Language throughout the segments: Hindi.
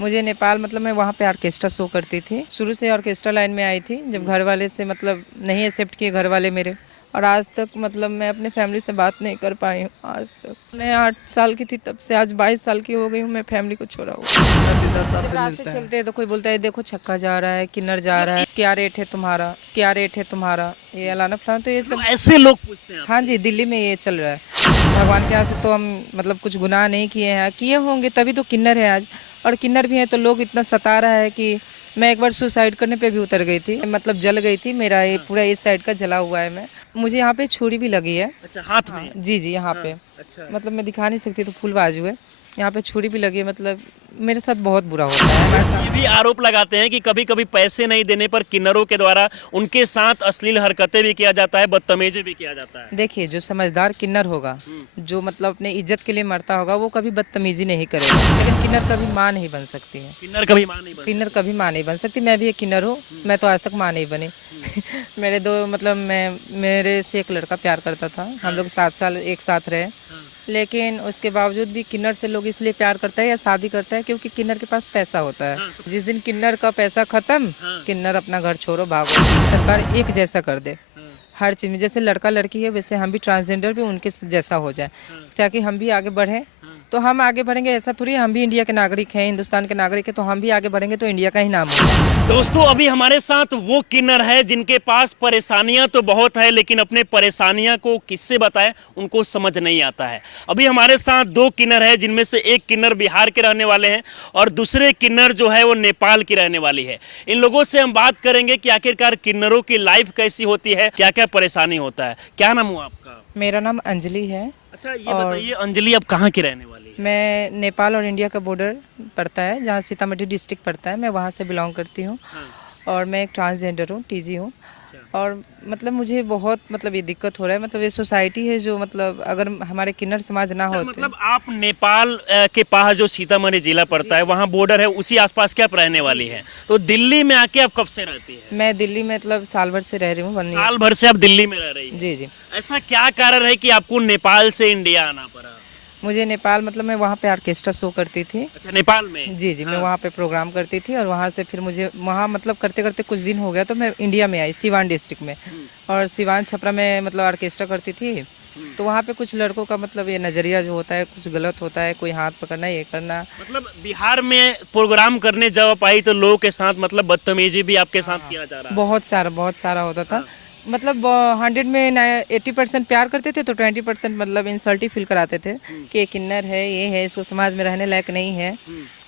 मुझे नेपाल मतलब मैं वहाँ पे ऑर्केस्ट्रा शो करती थी। शुरू से ऑर्केस्ट्रा लाइन में आई थी, जब घर वाले से मतलब नहीं एक्सेप्ट किए घर वाले मेरे, और आज तक मतलब मैं अपने फैमिली से बात नहीं कर पाई हूँ। आज तक मैं 8 साल की थी, तब से आज 22 साल की हो गई हूँ, मैं फैमिली को छोड़ा हुआ। जब रात से चलते हैं तो कोई बोलता है देखो छक्का जा रहा है, किन्नर जा रहा है, क्या रेट है तुम्हारा, क्या रेट है तुम्हारा, ये अलाना फलाना, तो ये सब ऐसे लोग पूछते हैं हाँ जी, दिल्ली में ये चल रहा है। भगवान के यहाँ से तो हम मतलब कुछ गुनाह नहीं किए हैं, किए होंगे तभी तो किन्नर है आज, और किन्नर भी है तो लोग इतना सता रहा है कि मैं एक बार सुसाइड करने पे भी उतर गई थी, मतलब जल गई थी, मेरा ये पूरा इस साइड का जला हुआ है। मैं मुझे यहाँ पे छुरी भी लगी है। अच्छा, हाथ हाँ, में? जी जी, यहाँ पे अच्छा। मतलब मैं दिखा नहीं सकती तो फुल बाजू है, यहाँ पे छुरी भी लगी है। मतलब मेरे साथ बहुत बुरा होता है हमारे साथ। ये भी आरोप लगाते हैं कि कभी कभी पैसे नहीं देने पर किन्नरों के द्वारा उनके साथ अश्लील हरकतें भी किया जाता है, बदतमीजी भी किया जाता है। देखिए, जो समझदार किन्नर होगा, जो मतलब अपने इज्जत के लिए मरता होगा, वो कभी बदतमीजी नहीं करेगा, लेकिन किन्नर कभी माँ नहीं बन सकती है। किन्नर कभी मां नहीं बन किन्नर कभी माँ नहीं बन सकती। मैं भी एक किन्नर हूँ, मैं तो आज तक माँ नहीं बनी। मेरे दो मतलब मेरे से एक लड़का प्यार करता था, हम लोग 7 साल एक साथ रहे, लेकिन उसके बावजूद भी किन्नर से लोग इसलिए प्यार करता है या शादी करता है क्योंकि किन्नर के पास पैसा होता है। जिस दिन किन्नर का पैसा खत्म, किन्नर अपना घर छोड़ो भागो। सरकार एक जैसा कर दे हर चीज़ में, जैसे लड़का लड़की है वैसे हम भी ट्रांसजेंडर भी उनके जैसा हो जाए, ताकि हम भी आगे बढ़ें। तो हम आगे बढ़ेंगे, ऐसा थोड़ी है, हम भी इंडिया के नागरिक हैं, हिंदुस्तान के नागरिक हैं, तो हम भी आगे बढ़ेंगे तो इंडिया का ही नाम होगा। दोस्तों, अभी हमारे साथ वो किन्नर है जिनके पास परेशानियां तो बहुत है, लेकिन अपने परेशानियां को किससे बताएं उनको समझ नहीं आता है। अभी हमारे साथ 2 किन्नर है, जिनमें से एक किन्नर बिहार के रहने वाले हैं और दूसरे किन्नर जो है वो नेपाल की रहने वाली है। इन लोगों से हम बात करेंगे कि आखिरकार किन्नरों की लाइफ कैसी होती है, क्या क्या परेशानी होता है। क्या नाम हुआ आपका? मेरा नाम अंजलि है। अच्छा, ये बताइए अंजलि, आप कहाँ की रहने वाली है? मैं नेपाल और इंडिया का बॉर्डर पड़ता है, जहाँ सीतामढ़ी डिस्ट्रिक्ट पड़ता है, मैं वहाँ से बिलोंग करती हूँ। और मैं एक ट्रांसजेंडर हूँ, टीजी हूँ। और मतलब मुझे बहुत मतलब ये दिक्कत हो रहा है, मतलब ये सोसाइटी है जो मतलब अगर हमारे किन्नर समाज ना होते। मतलब आप नेपाल के पास जो सीतामढ़ी जिला पड़ता है, वहाँ बॉर्डर है, उसी आसपास के आप रहने वाली हैं। तो दिल्ली में आके आप कब से रहती है? मैं दिल्ली में मतलब साल भर से रह रही हूँ। साल भर से आप दिल्ली में रह रही हैं? जी जी। ऐसा क्या कारण है कि आपको नेपाल से इंडिया आना पड़ा? मुझे नेपाल मतलब मैं वहाँ पे ऑर्केस्ट्रा शो करती थी। अच्छा, नेपाल में? जी जी, मैं वहाँ पे प्रोग्राम करती थी, और वहाँ से फिर मुझे वहाँ मतलब करते करते कुछ दिन हो गया तो मैं इंडिया में आई, सिवान डिस्ट्रिक्ट में। और सिवान छपरा में मतलब ऑर्केस्ट्रा करती थी, तो वहाँ पे कुछ लड़कों का मतलब ये नज़रिया जो होता है कुछ गलत होता है, कोई हाथ पकड़ना, ये करना। मतलब बिहार में प्रोग्राम करने जब आप आई तो लोगों के साथ मतलब बदतमीजी भी आपके साथ किया जा रहा है? बहुत सारा होता था। मतलब 100 में 80% प्यार करते थे, तो 20% मतलब इंसल्ट ही फील कराते थे कि ये किन्नर है, ये है, इसको समाज में रहने लायक नहीं है।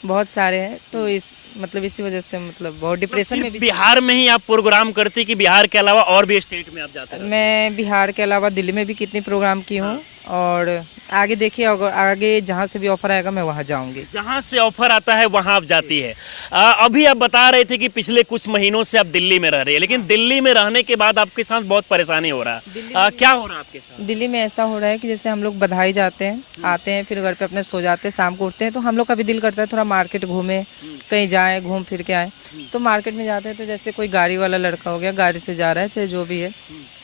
बहुत सारे हैं, तो इस मतलब इसी वजह से मतलब बहुत डिप्रेशन में भी। बिहार में ही आप प्रोग्राम करती कि बिहार के अलावा और भी स्टेट में आप जाते हैं? मैं बिहार के अलावा दिल्ली में भी कितनी प्रोग्राम की हूँ, और आगे देखिए अगर आगे जहाँ से भी ऑफर आएगा मैं वहाँ जाऊँगी। जहाँ से ऑफर आता है वहाँ आप जाती है। अभी आप बता रहे थे कि पिछले कुछ महीनों से आप दिल्ली में रह रही है, लेकिन दिल्ली में रहने के बाद आपके साथ बहुत परेशानी हो रहा है। क्या हो रहा है आपके साथ? दिल्ली में ऐसा हो रहा है कि जैसे हम लोग बधाई जाते हैं, आते हैं, फिर घर पे अपने सो जाते हैं, शाम को उठते हैं, तो हम लोग का भी दिल करता है थोड़ा मार्केट घूमे, कहीं जाए, घूम फिर के आए। तो मार्केट में जाते हैं तो जैसे कोई गाड़ी वाला लड़का हो गया, गाड़ी से जा रहा है, चाहे जो भी है,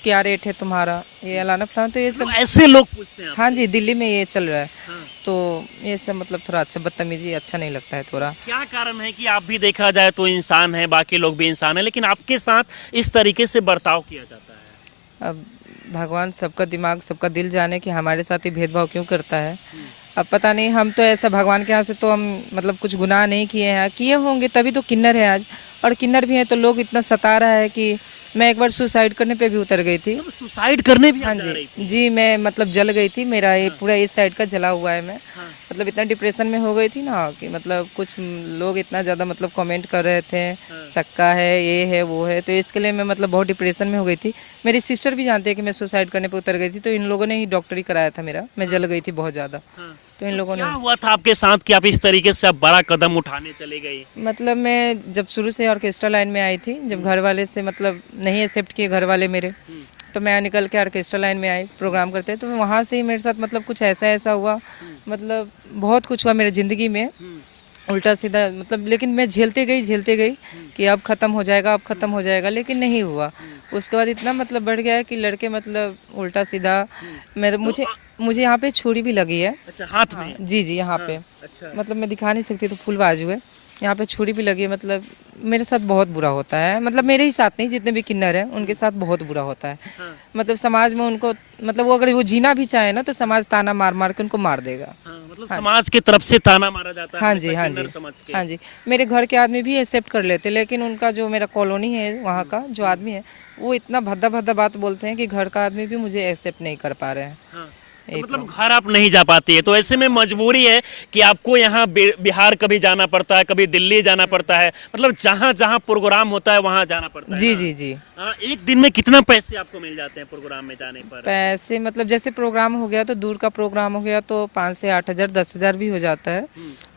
क्या रेट है तुम्हारा, ये अलाना फलाना, तो ये सब ऐसे लोग पूछते हैं? हाँ जी, दिल्ली में ये चल रहा है। तो ये सब मतलब थोड़ा अच्छा बदतमीजी अच्छा नहीं लगता है थोड़ा। क्या कारण है कि आप भी देखा जाए तो इंसान है, बाकी लोग भी इंसान है, लेकिन आपके साथ इस तरीके से बर्ताव किया जाता है? अब भगवान सबका दिमाग सबका दिल जाने कि हमारे साथ ही भेदभाव क्यों करता है। अब पता नहीं, हम तो ऐसा भगवान के यहाँ से तो हम मतलब कुछ गुनाह नहीं किए हैं, किए होंगे तभी तो किन्नर है आज, और किन्नर भी हैं तो लोग इतना सता रहा है कि मैं एक बार सुसाइड करने पे भी उतर गई थी। सुसाइड करने भी हाँ आप जा रही जी जी, मैं मतलब जल गई थी, मेरा ये पूरा इस साइड का जला हुआ है। मैं मतलब इतना डिप्रेशन में हो गई थी ना कि मतलब कुछ लोग इतना ज़्यादा मतलब कमेंट कर रहे थे, छक्का है, ये है, वो है, तो इसके लिए मैं मतलब बहुत डिप्रेशन में हो गई थी। मेरी सिस्टर भी जानते हैं कि मैं सुसाइड करने पे उतर गई थी, तो इन लोगों ने ही डॉक्टरी कराया था मेरा, मैं जल गई थी बहुत ज़्यादा। तो इन लोगों ने, क्या हुआ था आपके साथ कि आप इस तरीके से आप बड़ा कदम उठाने चले गई? मतलब मैं जब शुरू से ऑर्केस्ट्रा लाइन में आई थी, जब घर वाले से मतलब नहीं एक्सेप्ट किए घर वाले मेरे, तो मैं निकल के ऑर्केस्ट्रा लाइन में आई, प्रोग्राम करते, तो वहाँ से ही मेरे साथ मतलब कुछ ऐसा ऐसा हुआ, मतलब बहुत कुछ हुआ मेरी ज़िंदगी में उल्टा सीधा, मतलब लेकिन मैं झेलते गई कि अब ख़त्म हो जाएगा, अब ख़त्म हो जाएगा, लेकिन नहीं हुआ। उसके बाद इतना मतलब बढ़ गया है कि लड़के मतलब उल्टा सीधा मेरे मुझे यहाँ पे छुरी भी लगी है। अच्छा, हाथ में? जी जी, यहाँ पे अच्छा। मतलब मैं दिखा नहीं सकती तो फुल बाजू है, यहाँ पे छुरी भी लगी है। मतलब मेरे साथ बहुत बुरा होता है, मतलब मेरे ही साथ नहीं, जितने भी किन्नर हैं उनके साथ बहुत बुरा होता है। हाँ। मतलब समाज में उनको, मतलब वो अगर वो जीना भी चाहे ना तो समाज ताना मार मार के उनको मार देगा। हाँ, मतलब समाज की तरफ से ताना मारा जाता है हाँ हमेशा जी, हाँ किन्नर जी, समझ के। हाँ जी। मेरे घर के आदमी भी एक्सेप्ट कर लेते, लेकिन उनका जो मेरा कॉलोनी है वहाँ का जो आदमी है वो इतना भद्दा भद्दा बात बोलते हैं कि घर का आदमी भी मुझे एक्सेप्ट नहीं कर पा रहे हैं। हाँ। तो यही मतलब घर आप नहीं जा पाती है, तो ऐसे में मजबूरी है कि आपको यहाँ बिहार कभी जाना पड़ता है, कभी दिल्ली जाना पड़ता है, मतलब जहाँ जहाँ प्रोग्राम होता है वहाँ जाना पड़ता है जी ना? जी जी। हाँ, एक दिन में कितना पैसे आपको मिल जाते हैं प्रोग्राम में जाने पर? पैसे मतलब जैसे प्रोग्राम हो गया तो दूर का प्रोग्राम हो गया तो 5 से 8 हज़ार 10 हज़ार भी हो जाता है।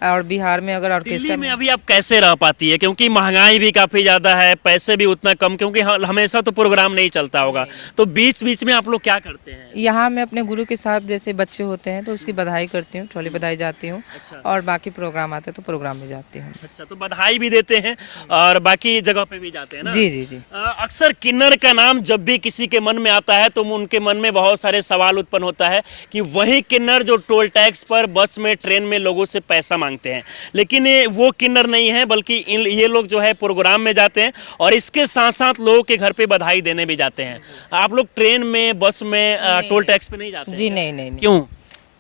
और बिहार में अगर दिल्ली ऑर्केस्ट्रा में अभी आप कैसे रह पाती है, क्योंकि महंगाई भी काफी ज्यादा है, पैसे भी उतना कम, क्योंकि हमेशा तो प्रोग्राम नहीं चलता होगा, तो बीच बीच में आप लोग क्या करते हैं? यहाँ मैं अपने गुरु के साथ जैसे बच्चे होते हैं तो उसकी बधाई करती हूँ, ट्रॉली बधाई जाती हूँ। अच्छा। और बाकी प्रोग्राम आते हैं तो प्रोग्राम में जाती हूँ। अच्छा, तो बधाई भी देते हैं और बाकी जगह पे भी जाते हैं ना? जी जी जी। अक्सर किन्नर का नाम जब भी किसी के मन में आता है तो उनके मन में बहुत सारे सवाल उत्पन्न होता है कि वही किन्नर जो टोल टैक्स पर, बस में, ट्रेन में लोगों से पैसा मांगते हैं, लेकिन ये वो किन्नर नहीं है, बल्कि ये लोग जो है प्रोग्राम में जाते हैं और इसके साथ साथ लोगों के घर पे बधाई देने भी जाते हैं। आप लोग ट्रेन में, बस में टोल टैक्स पे नहीं जाते हैं जी क्या? नहीं नहीं नहीं, क्यों?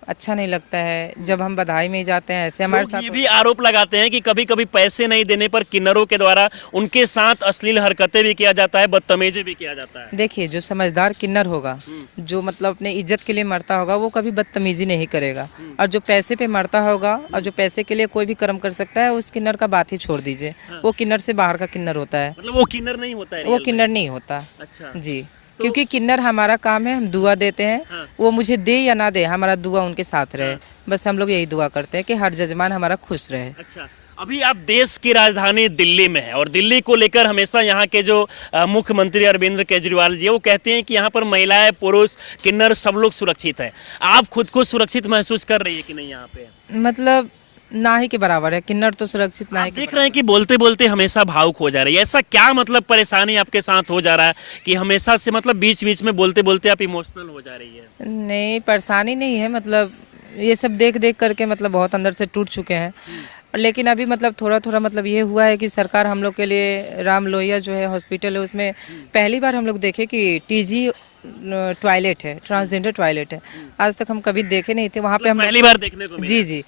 अच्छा नहीं लगता है जब हम बधाई में ही जाते हैं। ऐसे हमारे लोग साथ ये भी आरोप लगाते हैं कि कभी कभी पैसे नहीं देने पर किन्नरों के द्वारा उनके साथ अश्लील हरकतें भी किया जाता है, बदतमीजी भी किया जाता है। देखिए, जो समझदार किन्नर होगा, जो मतलब अपने इज्जत के लिए मरता होगा, वो कभी बदतमीजी नहीं करेगा। और जो पैसे पे मरता होगा और जो पैसे के लिए कोई भी कर्म कर सकता है, उस किन्नर का बात ही छोड़ दीजिए। वो किन्नर से बाहर का किन्नर होता है, मतलब वो किन्नर नहीं होता है वो रियल में? किन्नर नहीं होता। अच्छा। जी, क्योंकि किन्नर हमारा काम है, हम दुआ देते हैं। हाँ। वो मुझे दे या ना दे, हमारा दुआ उनके साथ रहे। बस हम लोग यही दुआ करते हैं कि हर जजमान हमारा खुश रहे। अच्छा, अभी आप देश की राजधानी दिल्ली में है और दिल्ली को लेकर हमेशा यहाँ के जो मुख्यमंत्री अरविंद केजरीवाल जी है वो कहते हैं कि यहाँ पर महिलाएं, पुरुष, किन्नर सब लोग सुरक्षित है। आप खुद को सुरक्षित महसूस कर रही है कि नहीं यहाँ पे? मतलब ना ही के बराबर है, किन्नर तो सुरक्षित ना ही आप के देख रहे हैं कि बोलते बोलते हमेशा भावुक हो जा रही है, ऐसा क्या मतलब परेशानी आपके साथ हो जा रहा है कि हमेशा से, मतलब बीच बीच में बोलते बोलते आप इमोशनल हो जा रही है? बराबर। नहीं, परेशानी नहीं है, मतलब ये सब देख देख करके मतलब बहुत अंदर से टूट चुके हैं। लेकिन अभी मतलब थोड़ा थोड़ा मतलब ये हुआ है कि सरकार हम लोग के लिए राम लोहिया जो है हॉस्पिटल है, उसमें पहली बार हम लोग देखे कि टीजी टॉयलेट है, ट्रांसजेंडर टॉयलेट है। आज तक हम कभी देखे नहीं थे वहाँ पे। हम पहली बार देखने को मिला। जी जी।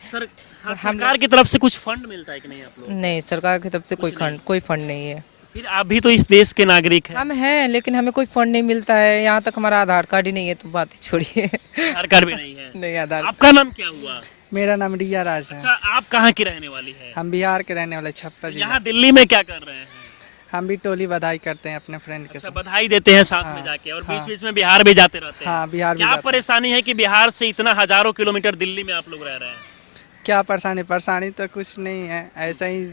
हाँ, सरकार की तरफ से कुछ फंड मिलता है कि नहीं आप लोग? नहीं, सरकार की तरफ से कोई फंड नहीं है। फिर आप भी तो इस देश के नागरिक हैं। हम हैं, लेकिन हमें कोई फंड नहीं मिलता है। यहाँ तक हमारा आधार कार्ड ही नहीं है तो बात ही छोड़िए। आधार कार्ड भी नहीं है? नहीं, आधार। आपका नाम क्या हुआ? मेरा नाम रिया राज है। अच्छा, आप कहाँ की रहने वाली है? हम बिहार के रहने वाले छपरा जिला। यहाँ दिल्ली में क्या कर रहे हैं? हम भी टोली बधाई करते हैं अपने फ्रेंड के अच्छा, साथ। बधाई देते हैं साथ में जाके, और बीच बीच में बिहार भी जाते रहते हैं? हाँ, बिहार भी क्या जाते हैं। परेशानी है कि बिहार से इतना हजारों किलोमीटर दिल्ली में आप लोग रह रहे हैं? क्या परेशानी तो कुछ नहीं है, ऐसा ही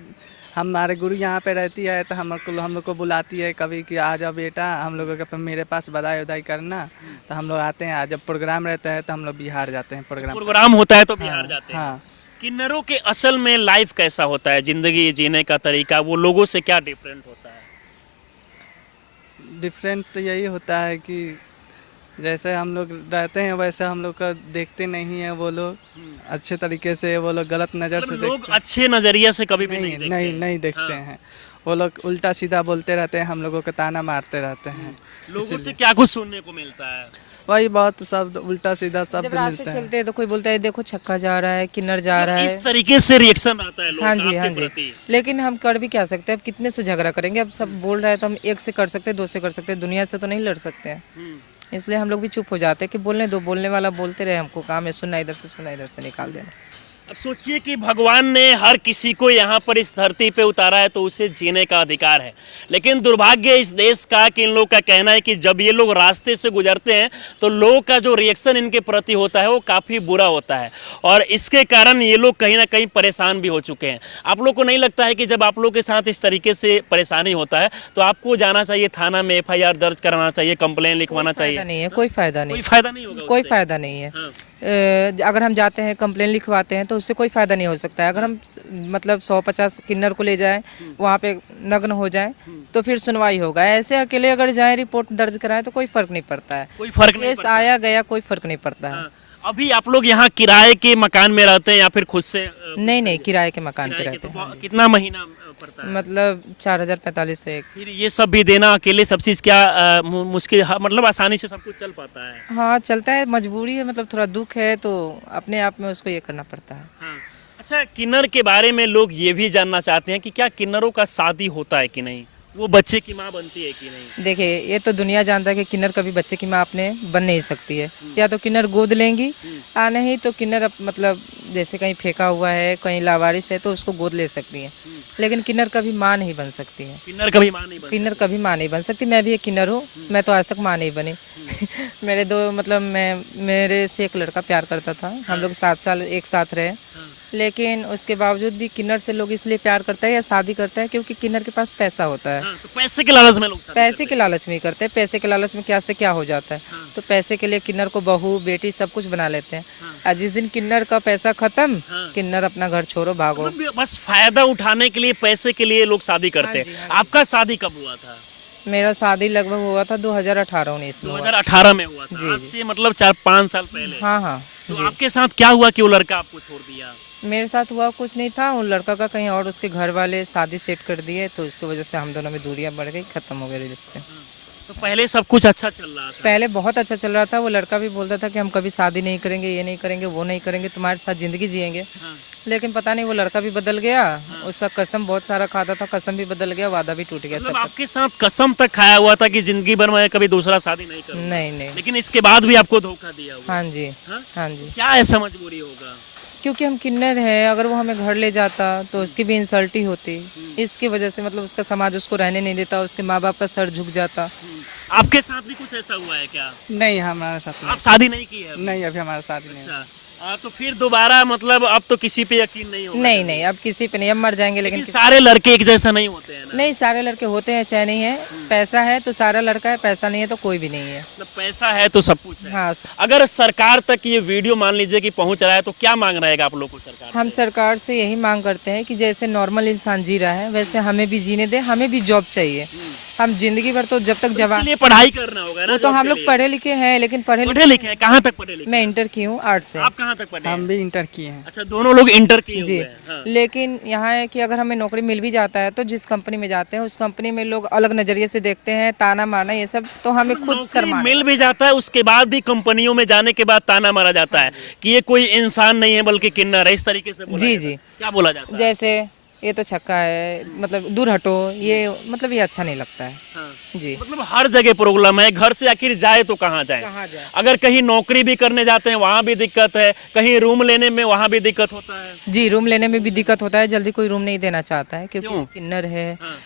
हमारे गुरु यहाँ पे रहती है तो हम लोग को बुलाती है कभी कि आ जाओ बेटा, हम लोगों के मेरे पास बधाई वधाई करना, तो हम लोग आते हैं। जब प्रोग्राम रहता है तो हम लोग बिहार जाते हैं प्रोग्राम होता है तो बिहार जाते हैं। हाँ। किन्नरों के असल में लाइफ कैसा होता है, जिंदगी जीने का तरीका, वो लोगों से क्या डिफरेंट होता है? डिफरेंट तो यही होता है कि जैसे हम लोग रहते हैं वैसे हम लोग का देखते नहीं है वो लोग अच्छे तरीके से, वो लोग गलत नज़र से मतलब लोग देखते हैं। अच्छे नजरिए से कभी भी नहीं नहीं देखते नहीं हैं। नहीं देखते हाँ। हैं। वो लोग उल्टा सीधा बोलते रहते हैं, हम लोगों को ताना मारते रहते हैं। लोगों से क्या कुछ सुनने को मिलता है? वही बहुत शब्द उल्टा सीधा शब्द जब रास्ते मिलते हैं। चलते हैं तो कोई बोलता है देखो छक्का जा रहा है, किन्नर जा रहा है। इस तरीके से रिएक्शन आता है लोग हाँ जी, हाँ आपके जी। प्रति। लेकिन हम कर भी क्या सकते हैं, अब कितने से झगड़ा करेंगे। अब सब बोल रहा है तो हम एक से कर सकते हैं, दो से कर सकते हैं, दुनिया से तो नहीं लड़ सकते हैं। इसलिए हम लोग भी चुप हो जाते हैं कि बोलने दो, बोलने वाला बोलते रहे, हमको काम है सुनना, इधर से सुनना, इधर से निकाल देना। अब सोचिए कि भगवान ने हर किसी को यहाँ पर इस धरती पे उतारा है तो उसे जीने का अधिकार है, लेकिन दुर्भाग्य इस देश का कि इन लोग का कहना है कि जब ये लोग रास्ते से गुजरते हैं तो लोगों का जो रिएक्शन इनके प्रति होता है वो काफ़ी बुरा होता है, और इसके कारण ये लोग कहीं ना कहीं परेशान भी हो चुके हैं। आप लोग को नहीं लगता है कि जब आप लोग के साथ इस तरीके से परेशानी होता है तो आपको जाना चाहिए थाना में, FIR दर्ज कराना चाहिए, कंप्लेन लिखवाना चाहिए? नहीं है, कोई फायदा नहीं, कोई फायदा नहीं होगा कोई उससे? फायदा नहीं है। हाँ। अगर हम जाते हैं कंप्लेन लिखवाते हैं तो उससे कोई फ़ायदा नहीं हो सकता है। अगर हम मतलब 150 किन्नर को ले जाएं, वहाँ पे नग्न हो जाएं तो फिर सुनवाई होगा। ऐसे अकेले अगर जाएं रिपोर्ट दर्ज कराएं तो कोई फ़र्क नहीं पड़ता है। कोई फर्क नहीं केस आया गया कोई फ़र्क नहीं पड़ता है। हाँ। अभी आप लोग यहाँ किराए के मकान में रहते हैं या फिर खुद से नहीं किराए के मकान पे किराए के? रहते तो हैं। कितना महीना पड़ता है? मतलब 4045 से एक। फिर ये सब भी देना अकेले सब चीज़ क्या मुश्किल, हाँ, मतलब आसानी से सब कुछ चल पाता है? हाँ चलता है, मजबूरी है, मतलब थोड़ा दुख है तो अपने आप में उसको ये करना पड़ता है। हाँ। अच्छा, किन्नर के बारे में लोग ये भी जानना चाहते हैं कि क्या किन्नरों का शादी होता है कि नहीं, वो बच्चे की माँ बनती है कि नहीं? देखिए ये तो दुनिया जानता है कि किन्नर कभी बच्चे की माँ अपने बन नहीं सकती है। या तो किन्नर गोद लेंगी आ नहीं तो किन्नर मतलब जैसे कहीं फेंका हुआ है, कहीं लावारिस है तो उसको गोद ले सकती है, लेकिन किन्नर कभी माँ नहीं बन सकती है। किन्नर कभी माँ नहीं बनती? किन्नर कभी माँ नहीं बन सकती। मैं भी एक किन्नर हूँ, मैं तो आज तक माँ नहीं बनी। मेरे दो मतलब मेरे से एक लड़का प्यार करता था, हम लोग 7 साल एक साथ रहे, लेकिन उसके बावजूद भी किन्नर से लोग इसलिए प्यार करता है या शादी करता है क्योंकि किन्नर के पास पैसा होता है। हाँ, तो पैसे के लालच में लोग शादी पैसे के लालच में ही करते हैं, पैसे के लालच में क्या से क्या हो जाता है। तो पैसे के लिए किन्नर को बहू बेटी सब कुछ बना लेते हैं, और जिस दिन किन्नर का पैसा खत्म, किन्नर अपना घर छोड़ो भागो। मतलब बस फायदा उठाने के लिए, पैसे के लिए लोग शादी करते हैं। आपका शादी कब हुआ था? मेरा शादी लगभग हुआ था 2018-19 में हुआ। 2018 में हुआ था। जी, आज से मतलब 4-5 साल पहले। हाँ तो आपके साथ क्या हुआ कि वो लड़का आपको छोड़ दिया? मेरे साथ हुआ कुछ नहीं था, उन लड़का का कहीं और उसके घर वाले शादी सेट कर दिए, तो इसकी वजह से हम दोनों में दूरियां बढ़ गई, खत्म हो गए रिश्ते। तो पहले सब कुछ अच्छा चल रहा था? पहले बहुत अच्छा चल रहा था, वो लड़का भी बोलता था कि हम कभी शादी नहीं करेंगे, ये नहीं करेंगे, वो नहीं करेंगे, तुम्हारे साथ जिंदगी जिएंगे। लेकिन पता नहीं वो लड़का भी बदल गया, उसका कसम बहुत सारा खाता था, कसम भी बदल गया, वादा भी टूट गया मतलब सब। आपके साथ कसम तक खाया हुआ था कि जिंदगी भर मैं कभी दूसरा शादी नहीं करूंगा, नहीं लेकिन इसके बाद भी आपको धोखा दिया हुआ? हाँ जी, हाँ? हाँ जी, क्या ऐसा मजबूरी होगा? क्योंकि हम किन्नर हैं, अगर वो हमें घर ले जाता तो उसकी भी इंसल्ट ही होती। इसकी वजह से मतलब उसका समाज उसको रहने नहीं देता, उसके माँ बाप का सर झुक जाता। आपके साथ भी कुछ ऐसा हुआ है क्या? नहीं हमारे साथ आप शादी नहीं की है अभी? नहीं, अभी हमारा शादी नहीं। अच्छा, तो फिर दोबारा मतलब अब तो किसी पे यकीन नहीं होगा? नहीं अब किसी पे नहीं, अब मर जाएंगे लेकिन लेकिन सारे लड़के एक जैसा नहीं होते हैं ना? नहीं, सारे लड़के होते हैं चाहे नहीं है। पैसा है तो सारा लड़का है, पैसा नहीं है तो कोई भी नहीं है। मतलब पैसा है तो सब कुछ है। हाँ, अगर सरकार तक ये वीडियो मान लीजिए कि पहुंच रहा है तो क्या मांग रहेगा आप लोग को सरकार हम से? सरकार से यही मांग करते हैं कि जैसे नॉर्मल इंसान जी रहा है वैसे हमें भी जीने दे, हमें भी जॉब चाहिए। हम जिंदगी भर तो जब तक इसके जवान, लिए पढ़ाई करना होगा ना? वो तो जॉब हम के लोग लिए। पढ़े लिखे हैं, लेकिन पढ़े लिखे हैं? कहाँ तक पढ़े लिखे? मैं इंटर की हूँ आर्ट से। आप कहाँ तक पढ़े हम हैं? भी इंटर किए हैं। अच्छा, दोनों लोग इंटर किए हुए जी, हैं। हाँ। लेकिन यहाँ है कि अगर हमें नौकरी मिल भी जाता है तो जिस कंपनी में जाते हैं उस कंपनी में लोग अलग नजरिए से देखते हैं, ताना मारना ये सब, तो हमें खुद नौकरी शर्मा मिल भी जाता है, उसके बाद भी कंपनियों में जाने के बाद ताना मारा जाता है कि ये कोई इंसान नहीं है बल्कि किन्नर है, इस तरीके से बोला जी, जाता है। जी। क्या बोला जाता है? जैसे ये तो छक्का है, मतलब दूर हटो, ये मतलब ये अच्छा नहीं लगता है। हाँ। जी, मतलब हर जगह प्रॉब्लम है, घर से आखिर जाए तो कहाँ जाए? कहाँ जाए? अगर कहीं नौकरी भी करने जाते हैं वहाँ भी दिक्कत है, कहीं रूम लेने में वहाँ भी दिक्कत होता है। जी, रूम लेने में भी दिक्कत होता है, जल्दी कोई रूम नहीं देना चाहता है क्योंकि क्यों? वो किन्नर है। हाँ।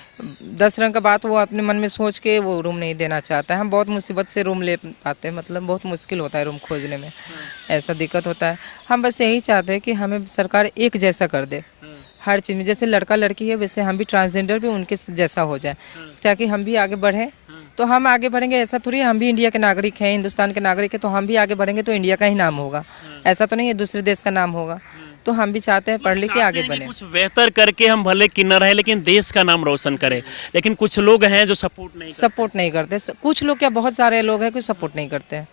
10 रंग का बात वो अपने मन में सोच के वो रूम नहीं देना चाहता है। हम बहुत मुसीबत से रूम ले पाते हैं, मतलब बहुत मुश्किल होता है रूम खोजने में, ऐसा दिक्कत होता है। हम बस यही चाहते हैं कि हमें सरकार एक जैसा कर दे हर चीज़ में, जैसे लड़का लड़की है वैसे हम भी ट्रांसजेंडर भी उनके जैसा हो जाए, ताकि हम भी आगे बढ़ें। तो हम आगे बढ़ेंगे, ऐसा थोड़ी है हम भी इंडिया के नागरिक हैं, हिंदुस्तान के नागरिक हैं, तो हम भी आगे बढ़ेंगे तो इंडिया का ही नाम होगा, ऐसा तो नहीं है दूसरे देश का नाम होगा। तो हम भी चाहते हैं पढ़ लिख के आगे चाहते हैं कि बने। कुछ बेहतर करके हम भले किन्नर है लेकिन देश का नाम रोशन करें, लेकिन कुछ लोग हैं जो सपोर्ट नहीं करते। सपोर्ट नहीं करते, कुछ लोग क्या, बहुत सारे लोग हैं कुछ सपोर्ट नहीं करते हैं,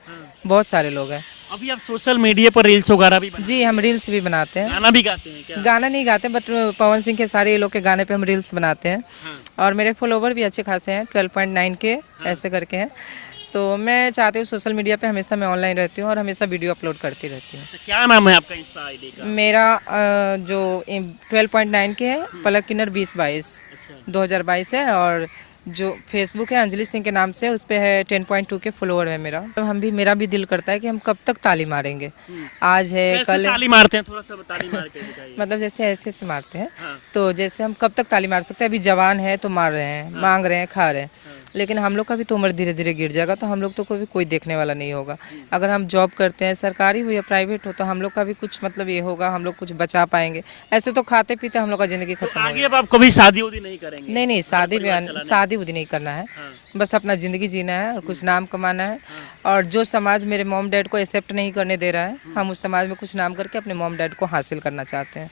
बहुत सारे लोग हैं। अभी आप सोशल मीडिया पर रील्स वगैरह भी जी, हम रील्स भी बनाते हैं। गाना भी गाते हैं क्या? गाना नहीं गाते, बट पवन सिंह के सारे ये लोग के गाने पे हम रील्स बनाते हैं। और मेरे फॉलोवर भी अच्छे खासे हैं, 12.9 के ऐसे करके हैं। तो मैं चाहती हूँ सोशल मीडिया पे हमेशा मैं ऑनलाइन रहती हूँ और हमेशा वीडियो अपलोड करती रहती हूँ। अच्छा, क्या नाम है आपका इंस्टा आईडी का? मेरा जो 12.9 के है पलक किन्नर 2022 अच्छा। 2022 है, और जो फेसबुक है अंजलि सिंह के नाम से, उस पे है 10.2 के फॉलोअर है मेरा। तो हम भी, मेरा भी दिल करता है कि हम कब तक ताली मारेंगे, आज है कैसे कल है। ताली मारते हैं? थोड़ा सा ताली मार के दिखाइए। मतलब जैसे ऐसे ऐसे मारते हैं, हाँ। तो जैसे हम कब तक ताली मार सकते हैं, अभी जवान है तो मार रहे हैं, मांग रहे हैं, खा रहे हैं, लेकिन हम लोग का भी तो उम्र धीरे धीरे गिर जाएगा, तो हम लोग तो कोई देखने वाला नहीं होगा। अगर हम जॉब करते हैं, सरकारी हो या प्राइवेट हो, तो हम लोग का भी कुछ मतलब ये होगा, हम लोग कुछ बचा पाएंगे। ऐसे तो खाते पीते हम लोग का जिंदगी खत्म हो आगे अब आप कभी शादी उदी नहीं करेंगे? नहीं, शादी उदी नहीं करना है, बस अपना ज़िंदगी जीना है और कुछ नाम कमाना है। और जो समाज मेरे मॉम डैड को एक्सेप्ट नहीं करने दे रहा है, हम उस समाज में कुछ नाम करके अपने मॉम डैड को हासिल करना चाहते हैं।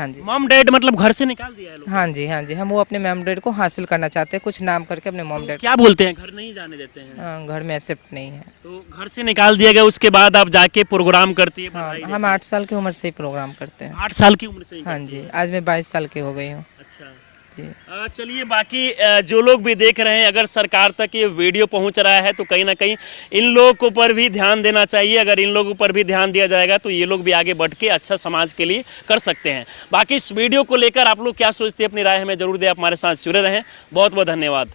हाँ जी। मॉम डैड मतलब घर से निकाल दिया है लोग? हाँ जी, हाँ जी, हम वो अपने मॉम डैड को हासिल करना चाहते हैं, कुछ नाम करके अपने मॉम डैड क्या बोलते हैं, घर नहीं जाने देते हैं? घर में एक्सेप्ट नहीं है। तो घर से निकाल दिया गया, उसके बाद आप जाके प्रोग्राम करती है, हाँ, बधाई हम 8 साल की उम्र से ही प्रोग्राम करते हैं। 8 साल की उम्र से ही हाँ करती जी, है? आज मैं 22 साल की हो गई हूँ अच्छा। जी। चलिए, बाकी जो लोग भी देख रहे हैं, अगर सरकार तक ये वीडियो पहुंच रहा है तो कहीं ना कहीं इन लोगों को पर भी ध्यान देना चाहिए। अगर इन लोगों पर भी ध्यान दिया जाएगा तो ये लोग भी आगे बढ़ के अच्छा समाज के लिए कर सकते हैं। बाकी इस वीडियो को लेकर आप लोग क्या सोचते हैं, अपनी राय हमें जरूर दें। आप हमारे साथ जुड़े रहें। बहुत बहुत धन्यवाद।